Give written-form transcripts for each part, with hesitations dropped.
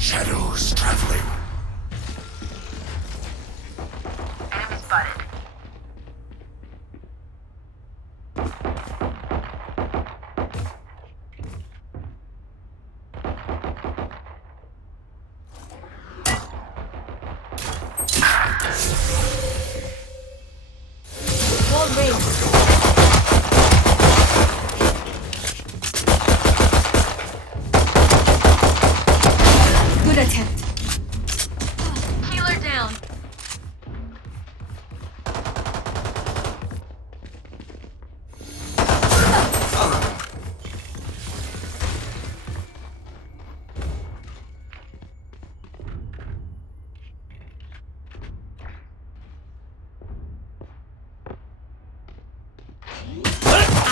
Shadows traveling. Enemy spotted. Wall raised. Good attempt. Healer down.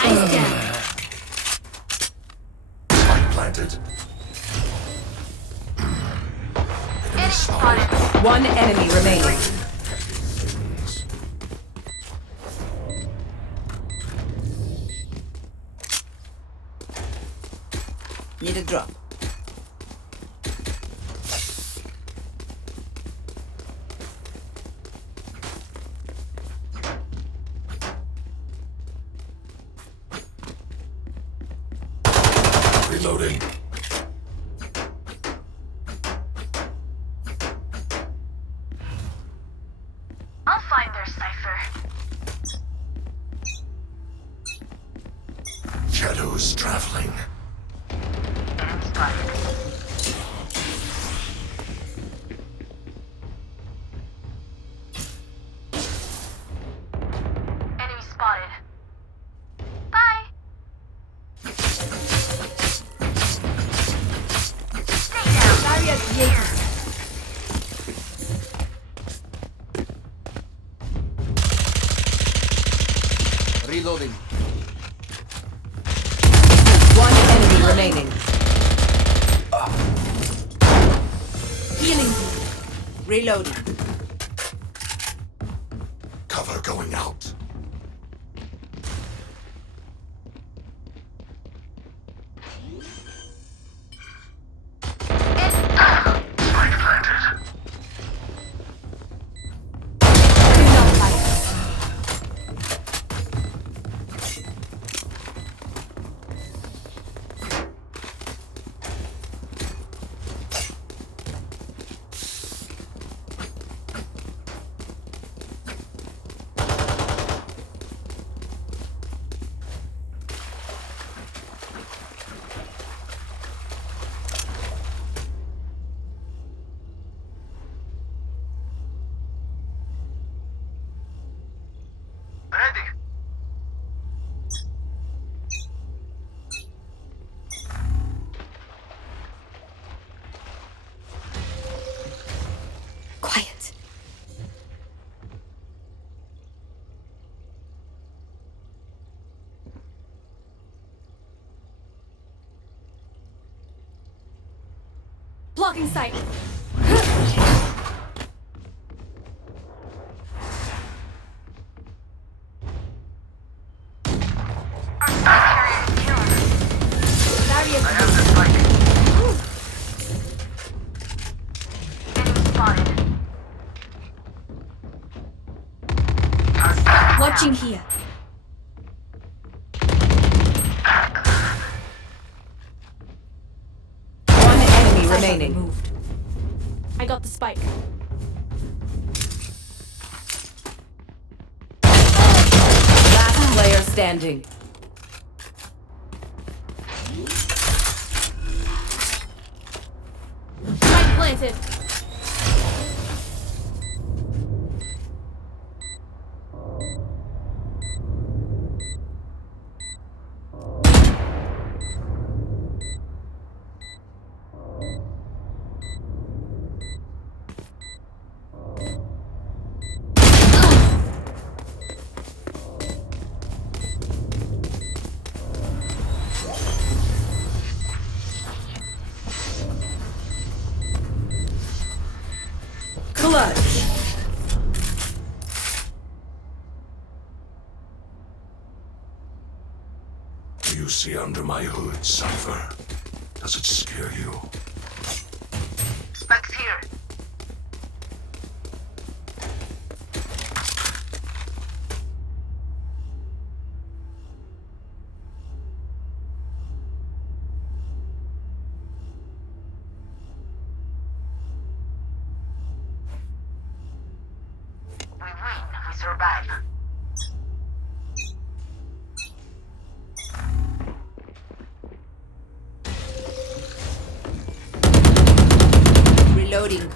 Eyes down. Spike planted. Enemy spotted. One enemy remaining. Need a drop. Reloading. I'll find their cipher. Shadows traveling. Enemy spotted. Enemy spotted. Bye. Stay down. Barrier created. Reloading. One enemy remaining. Healing. Reloading. Cover going out. Spike planted. Ready. Quiet. Blocking sight. Our spike carrier is killed. Barrier I have the spike. Enemy spotted. watching here. One enemy Sniper remaining. removed. I got the spike. Last player standing. Spike planted. Clutch. Do you see under my hood, Cypher? Does it scare you? survive. Reloading.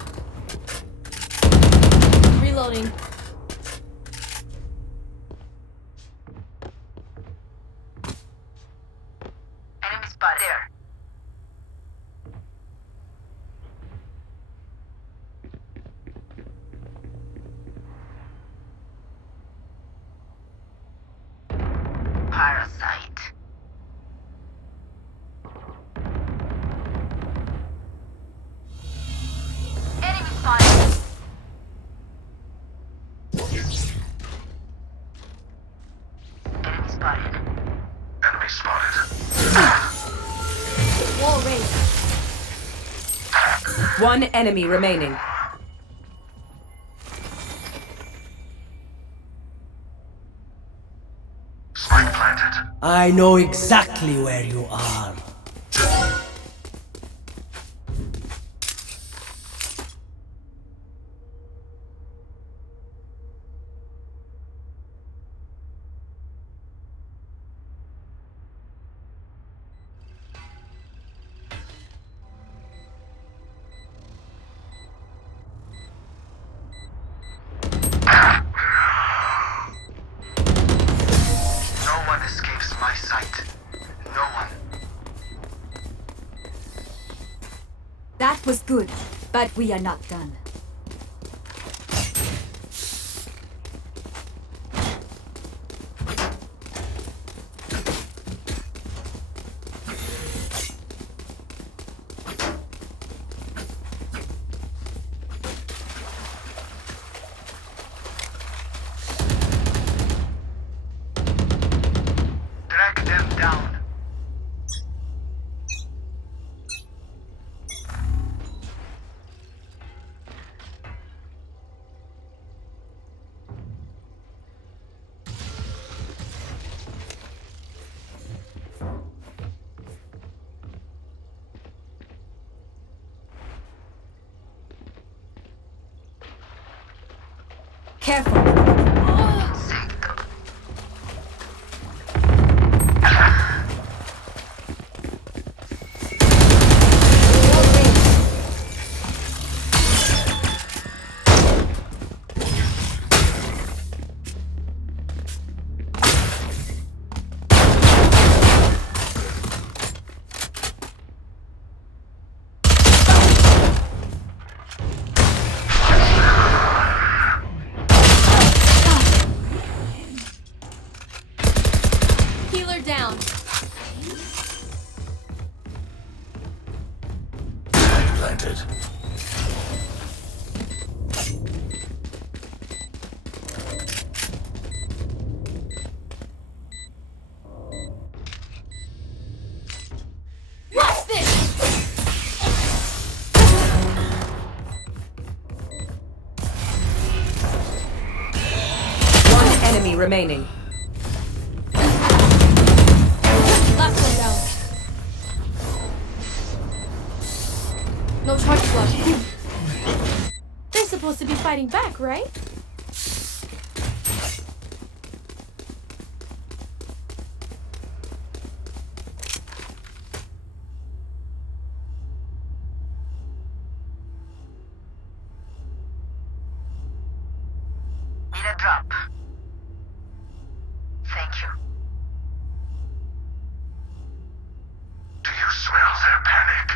Reloading. Enemy spotted. There. Parasite. Enemy spotted. Enemy spotted. Enemy spotted. Wall raised. One enemy remaining. Spike planted. I know exactly where you are. No one escapes my sight. No one. That was good, but we are not done. Track them down. Careful. Wall raised. Healer down. Planted. What's this? One enemy remaining. Last one down. No charge flush. They're supposed to be fighting back, right? Need a drop. Thank you. Do you smell their panic?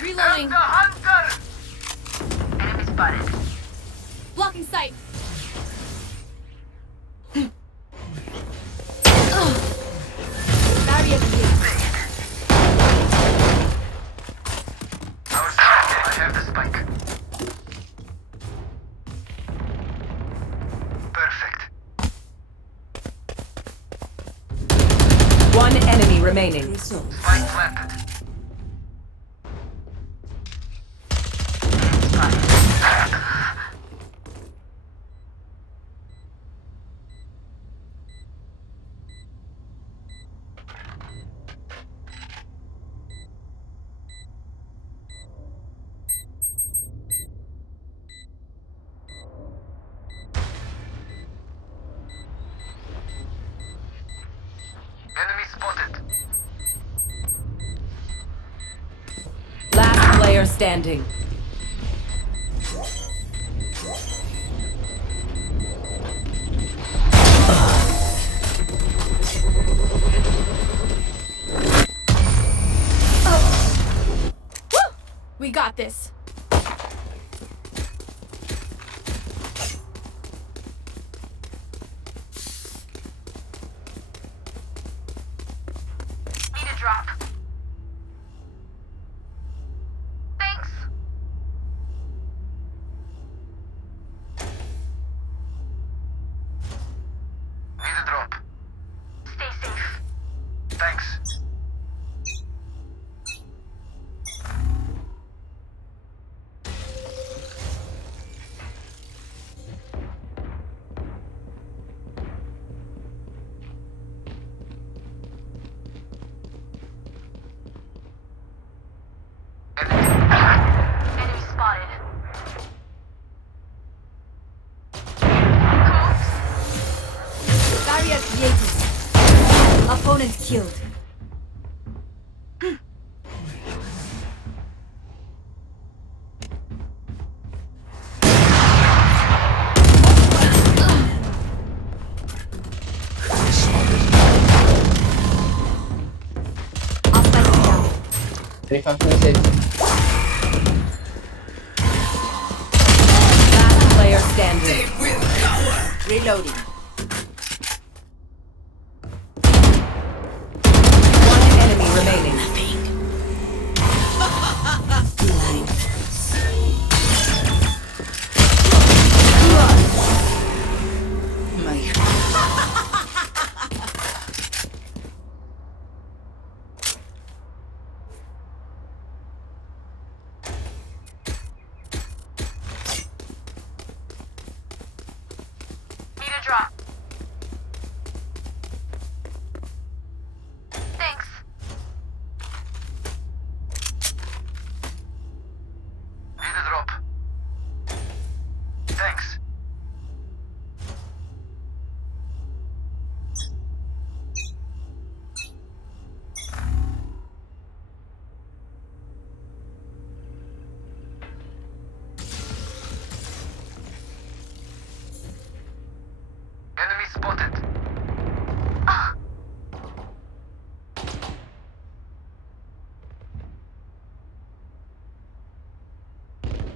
Reloading. Hunter! Enemy spotted. Blocking sight. Barrier here. I have the spike. Perfect. One enemy remaining. Spike planted. standing. We got this. Need a drop. Thanks. Need a drop. Stay safe. Thanks. Enemy spotted. Barrier created. Opponent killed. I'll spike you down. Any fucking safe. Last player standing. Reloading. One enemy remaining. Need a drop. Thanks. Need a drop. Thanks. Enemy spotted.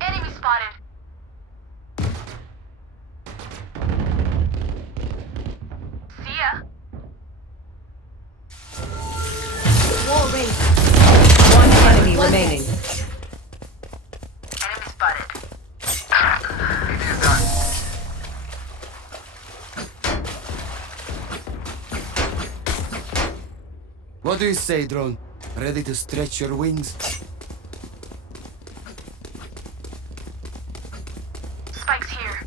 Enemy spotted. See ya. Wall raised. One enemy remaining. Enemy spotted. It is done. What do you say, drone? Ready to stretch your wings? Spike's here.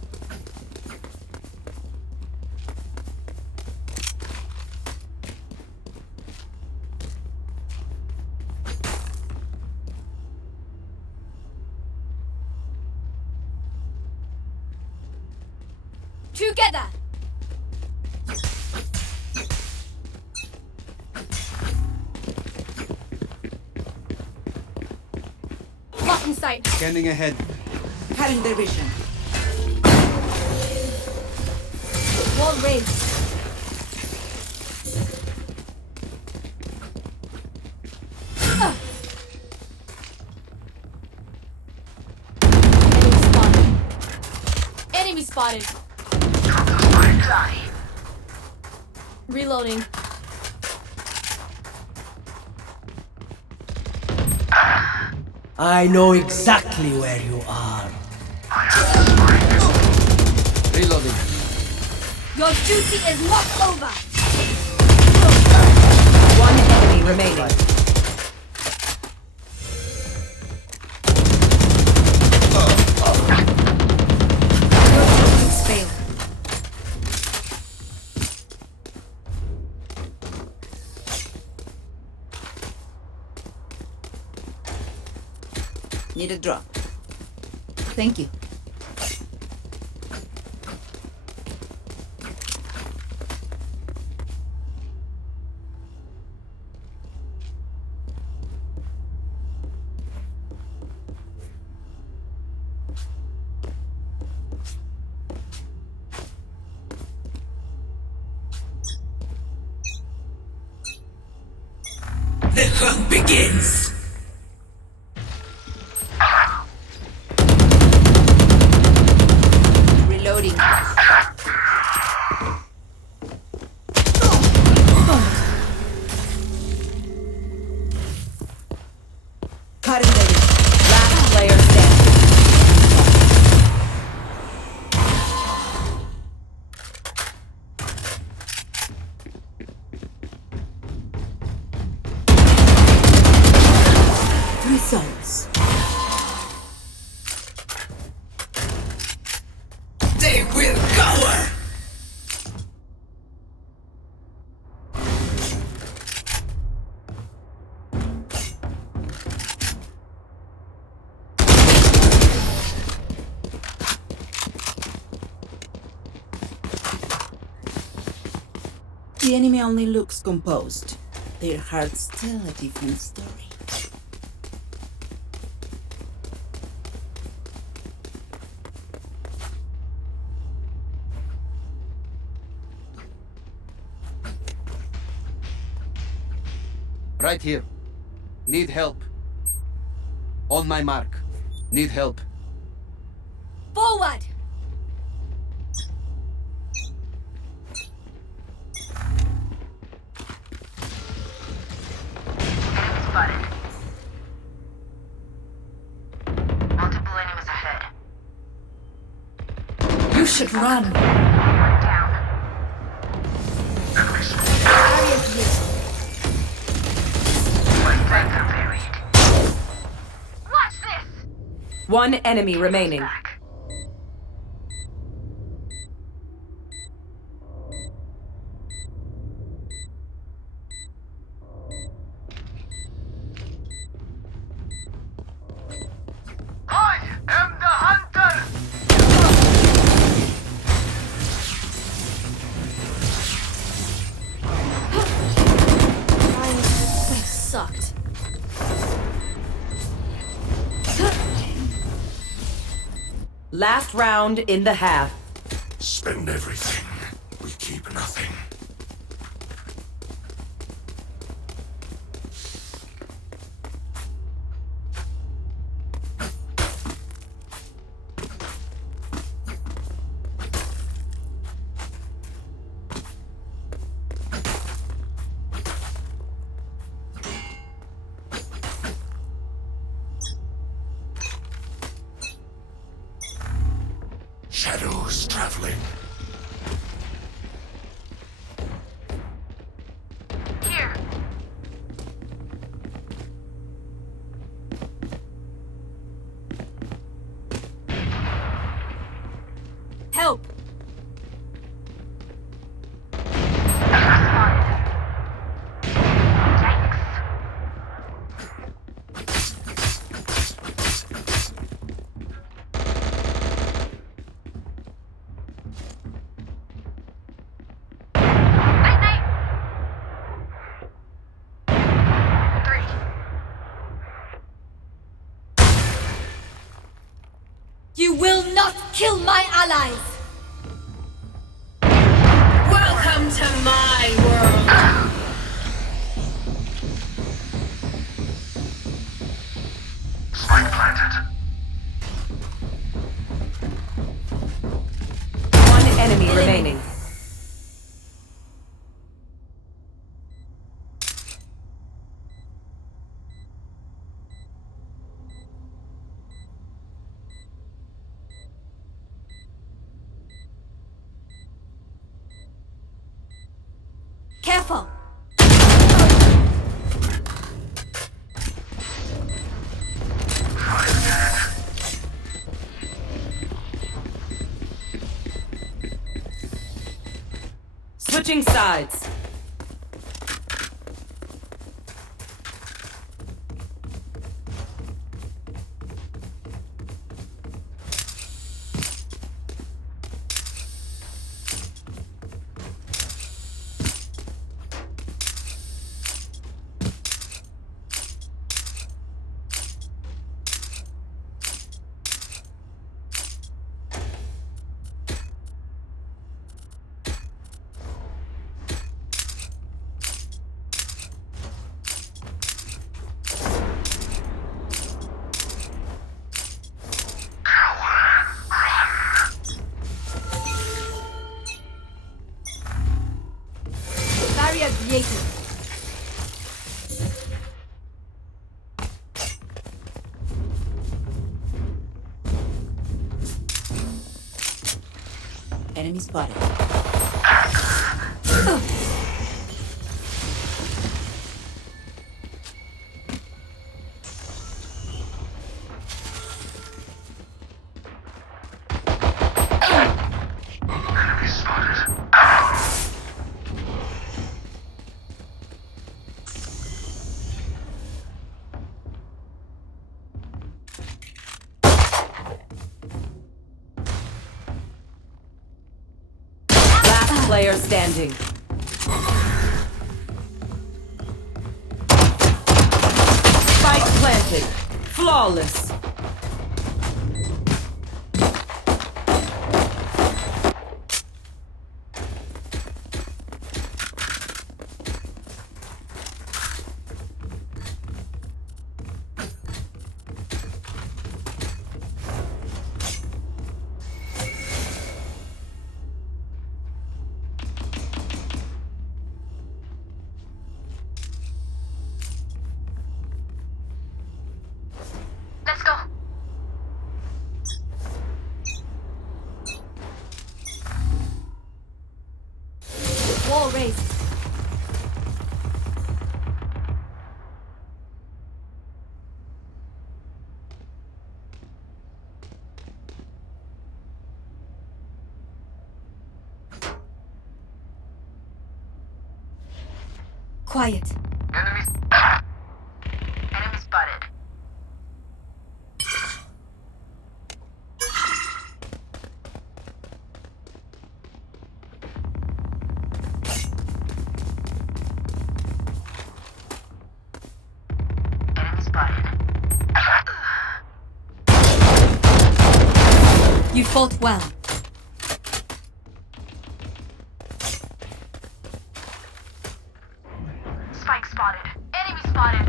Together. Lock in sight. Scanning ahead. Cutting their vision. Wall raised. Enemy spotted. Die. Reloading. I know exactly where you are. Reloading. Your duty is not over. One enemy remaining. Your tactics failed. Need a drop. Thank you. hunt begins. Reloading. Cutting the vision. Last player standing. Results. They will cower. The enemy only looks composed. Their hearts tell a different story. Right here. Need help. On my mark. Need help. Forward! Enemy spotted. Multiple enemies ahead. You should run. One down. Barriers here. My friends are buried. Watch this! One enemy remaining. Back. I am the hunter! They sucked. Last round in the half. Spend everything. We keep nothing. Shadows traveling. Here. Help! Spotted. Yikes. Night night. 3. You will not kill my allies! Welcome to my world. Spike planted. One enemy remaining. Careful! Switching sides. created. Enemy spotted. Enemy spotted. Last player standing. Spike planted. Flawless. Let's go. Wall raised. Quiet. Enemy. Enemy spotted. Enemy spotted. You fought well. Spike spotted. Enemy spotted.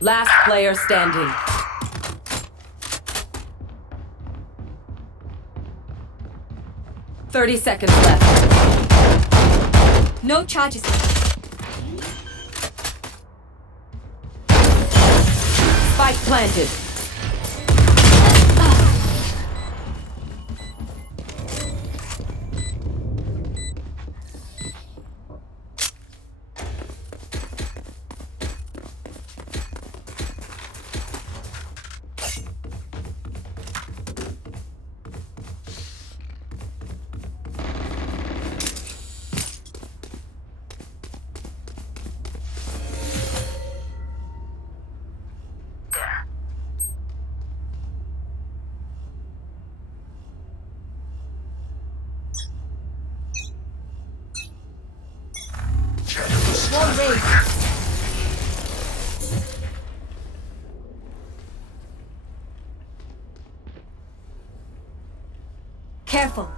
Last player standing. $30 left. No charges. Spike planted. There. Wall raised. Careful.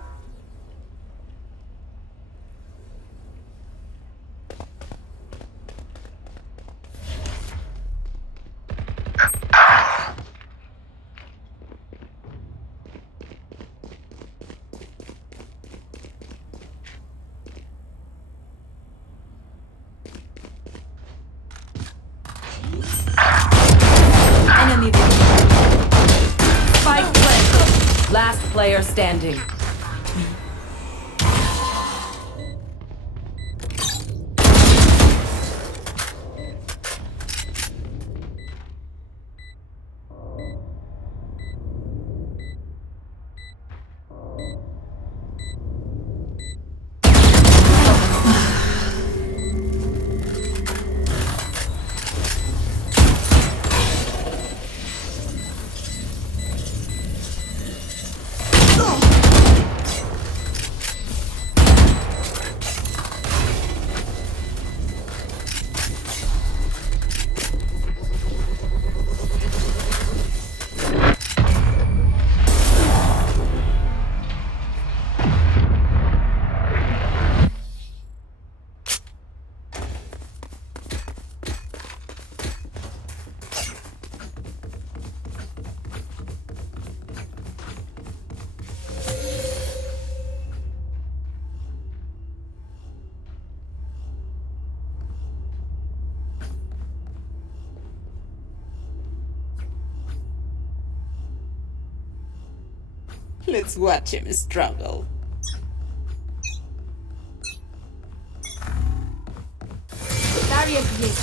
Enemy victim. Spike planted. Last player standing. Let's watch him struggle. Barrier created.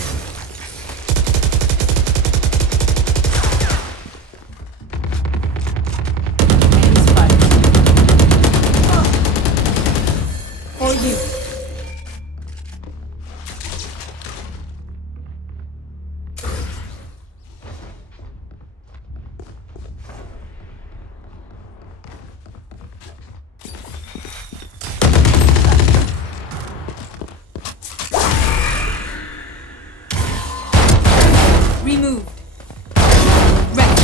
Enemy spotted. For you. Removed. Ready.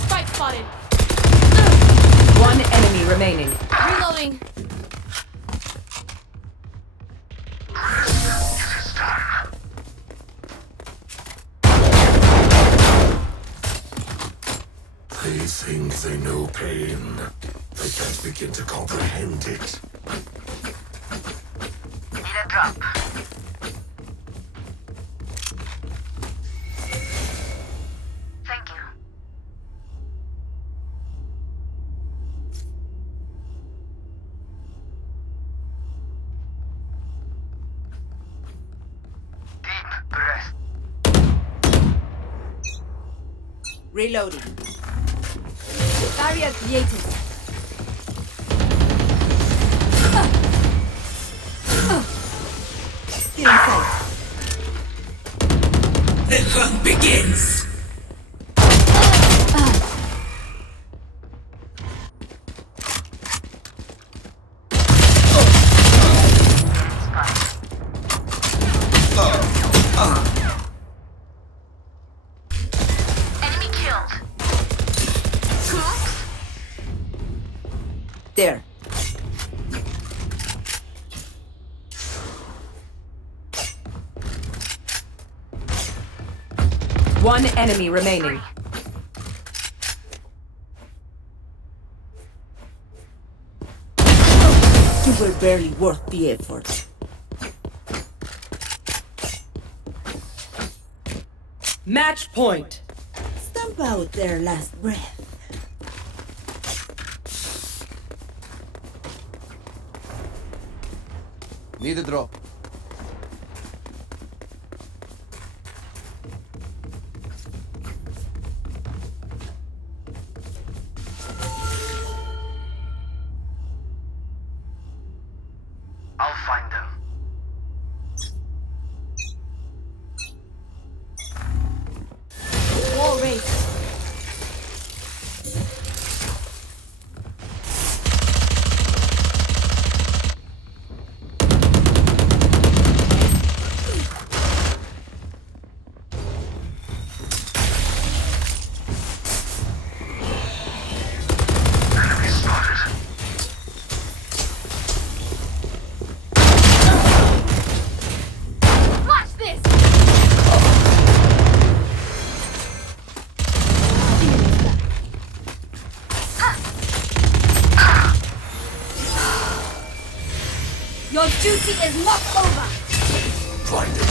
Spike spotted. One enemy remaining. Reloading. They think they know pain. They can't begin to comprehend it. Need a drop. Thank you. Deep breath. Reloading. Barrier created. Still in sight. The hunt begins! Enemy killed. There. One enemy remaining. You were barely worth the effort. Match point. Stamp out their last breath. Need a drop. I'll find them. Wall raised. Enemy spotted. Watch this. Your duty is not over. Find it.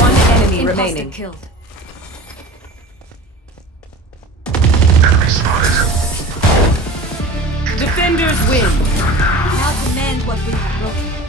One enemy Imposter remaining. killed. Enemy spotted. Defenders win. Now demand what we have broken.